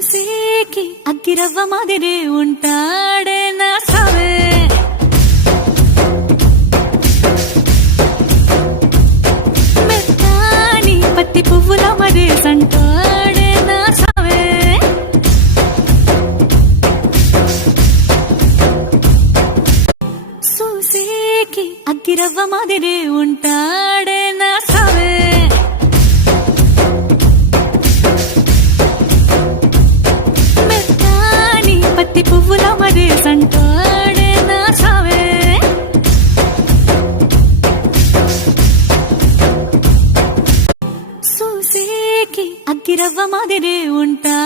చూసేకి అగ్గిరవ్వ మాదిరి ఉంటాడే నా సావే. మెత్తాని పత్తి పువ్వుల మరి సంటాడే నా సావే. చూసేకి అగ్గిరవ్వ మాదిరి ఉంటాడే నా సావే. పత్తి పువ్వుల మరి సంటాడే నా సావే. చూసేకి అగ్గిరవ్వ మాదిరి ఉంటా